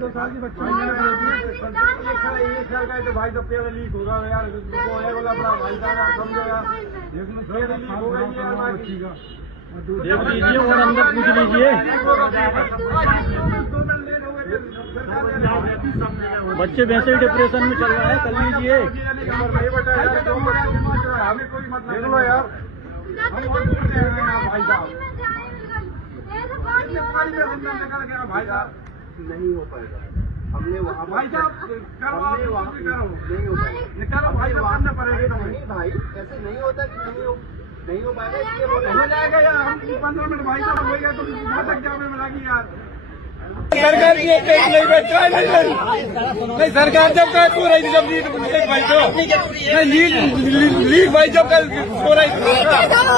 दो साल की बच्ची तो भाई तो पेड़ लीक होगा यार, बोला बड़ा भाई समझो यार, लीक हो गई है यार, देख लीजिए और अंदर पूछ लीजिए। बच्चे वैसे ही डिप्रेशन में चल रहा है, कर लीजिए। हमें कोई मत देख लो यार, भाई साहब भाई साहब नहीं हो पाएगा। हमने वहाँ भाई साहब करो, नहीं हो पाएगा, निकालो भाई साहब, करना पड़ेगा। नहीं भाई ऐसे नहीं होता कि नहीं हो पाएगा, हो जाएगा यार। हम 15 मिनट भाई साहब हो गया तो तक क्या में लगी यार। सरकार की नहीं बैठा नहीं, सरकार जब कल सो रही थी, जब लीक भाई तो नहीं लीक भाई जब कल सो रही थी।